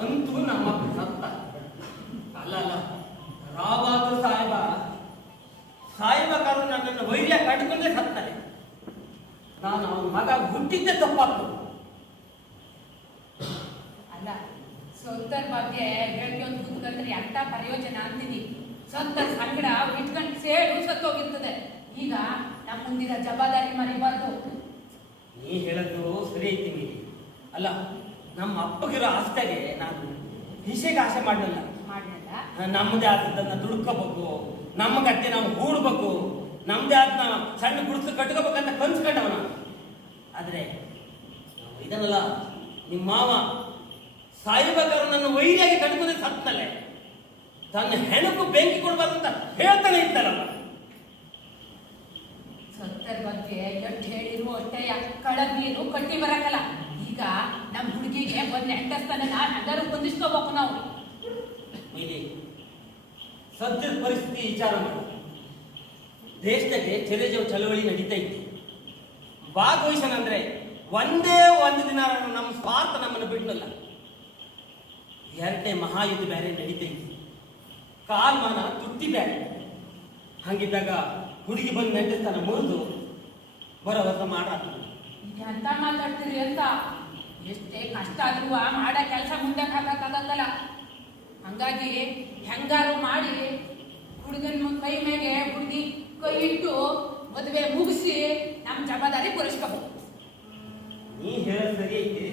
ಅಂತೂ ನಮ್ಮ ಸತ್ತ. ಅಲ್ಲ ರಾವಾದ್ರೂ ಸಾಹೇಬ ಕಾರಣ ನನ್ನನ್ನು ವೈರ್ಯ ಕಟ್ಕೊಂಡೇ ಸತ್ತಾನೆ. ನಾನು ಅವನ ಮಗ ಹುಟ್ಟಿದ್ದೆ ತಪ್ಪಾಗ್ತದೆ. ಅಲ್ಲ, ಸೊತ್ತರ ಬಗ್ಗೆ ಹೇಳ್ಕೊಂಡು ಕೂತ್ಕೊಂಡ್ರೆ ಎಂತ ಪ್ರಯೋಜನ ಅಂತೀನಿ. ಸೊತ್ತರ ಸಂಗಡ ಇಟ್ಕೊಂಡು ಸೇಡು ಸತ್ತೋಗಿರ್ತದೆ. ಈಗ ನಮ್ಮ ಮುಂದಿನ ಜವಾಬ್ದಾರಿ ಮರಿಬಾರ್ದು. ನೀ ಹೇಳದ್ದು ಸರಿ ಐತಿ. ಅಲ್ಲ, ನಮ್ಮ ಅಪ್ಪಗಿರೋ ಆಸ್ತೆಗೆ ನಾನು ಹಿಸೆಗೆ ಆಸೆ ಮಾಡಲಿಲ್ಲ. ನಮ್ಮದೇ ಆದದ್ದನ್ನ ದುಡ್ಕೋಬೇಕು, ನಮ್ಮ ಗಟ್ಟೆ ನಾವು ಹೂಡ್ಬೇಕು, ನಮ್ದೇ ಆದ ಸಣ್ಣ ಗುಡಿಸಲು ಕಟ್ಕೋಬೇಕಂತ ಕನ್ಸ್ಕೊಂಡವನ. ಆದ್ರೆ ಇದನ್ನಲ್ಲ, ನಿಮ್ಮ ಮಾವ ಸಾಯಿಬೇಕಾದ್ರೆ ನನ್ನ ವೈರಿಯಾಗಿ ಕಟ್ಕೊಂಡೆ ಸತ್ತಲ್ಲೇ ತನ್ನ ಹೆಣಕು ಬೆಂಕಿ ಕೊಡ್ಬಾರ್ದಂತ ಹೇಳ್ತಾನೆ ಇದ್ದಾರಲ್ಲ. ಸತ್ತರ ಬಗ್ಗೆ ಎಷ್ಟು ಹೇಳಿರು ಅಷ್ಟೇ, ಕಳದ್ ನೀರು ಕಟ್ಟಿ ಬರಕಲ್ಲ. ಈಗ ನಮ್ಮ ಹುಡುಗಿಗೆ ಒಂದ್ ನೆಂಟಸ್ತಾನ ಹಂಗಾರು ಹೊಂದಿಸ್ಕೋಬೇಕು ನಾವು. ಇಲ್ಲಿ ಸದ್ಯದ ಪರಿಸ್ಥಿತಿ ವಿಚಾರ ಮಾಡಿ. ದೇಶದಾಗೆ ಚೆರೆಜವ ಚಳವಳಿ ನಡೀತಾ ಇತ್ತು. ಭಾಗವಹಿಸನಂದ್ರೆ ಒಂದೇ ಒಂದು ದಿನ ನಮ್ಮ ಸ್ವಾರ್ಥ ನಮ್ಮನ್ನು ಬಿಡಲ್ಲ. ಎರಡನೇ ಮಹಾಯುದ್ಧ ಬೇರೆ ನಡೀತಾ ಇತ್ತು. ಕಾಲ್ಮಾನ ತುಟ್ಟಿ ಬೇರೆ. ಹಂಗಿದ್ದಾಗ ಹುಡುಗಿ ಬಂದು ನೆಂಟಸ್ತಾನ ಮುರಿದು ಬರೋವರ್ತ ಮಾಡ ಎಂತ ಮಾತಾಡ್ತೀರಿ ಅಂತ. ಎಷ್ಟೇ ಕಷ್ಟ ಆದ್ರೂ ಮಾಡೋ ಕೆಲಸ ಮುಂದಕ್ಕೆ ಹಾಕಕ್ಕಾಗಲ್ಲ. ಹಂಗಾಗಿ ಹೆಂಗಾರು ಮಾಡಿ ಹುಡುಗನ ಕೈ ಮೇಲೆ ಹುಡುಗಿ ಕೈ ಇಟ್ಟು ಮದುವೆ ಮುಗಿಸಿ ನಮ್ಮ ಜವಾಬ್ದಾರಿ ಪೂರೈಸ್ಕೋಬೇಕು. ನೀ ಹೇಳೋದು ಸರಿ ಐತಿ.